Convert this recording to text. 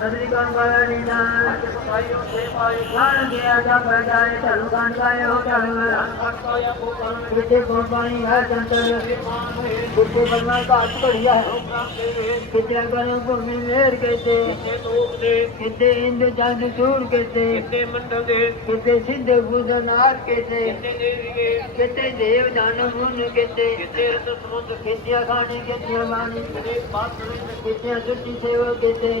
ਸਦਰੀਕਾਨ ਗਾਇਆ ਜੀ ਦਾ ਭਾਈਓ ਸੇ ਭਾਈ ਖਾਣ ਗਿਆ ਦਾ ਬਰਦਾਏ ਧਰੂ ਕਾਨ ਗਾਇਓ ਧਰੂ ਜਿੱਤੇ ਕੋਣ ਪਾਣੀ ਹੈ ਚੰਤਰ ਗੁਰਪੁਰ ਬਰਨਾ ਦਾ ਹੱਥ ਘੜੀਆ ਹੈ ਕਿਤੇ ਅੰਗਨ ਭੂਮੀ ਮੇਰ ਕਹਤੇ ਕਿਤੇ ਇੰਦ ਜਨ ਜੂੜ ਕਹਤੇ ਕਿਤੇ ਮੰਡਲ ਦੇ ਕਿਤੇ ਸਿੱਧ ਬੁਧਨਾਰ ਕਿਤੇ ਦੇਵ ਜਨ ਮੁਨ ਕਹਤੇ ਕਿਤੇ ਰਤ ਸਮੁੰਦ ਕਿਤੇ ਖਾਣੀ ਕਿਤੇ ਮਾਨੀ ਕਿਤੇ ਬਾਤ ਕਿਤੇ ਜੁੱਤੀ ਸੇਵ ਕਹਤੇ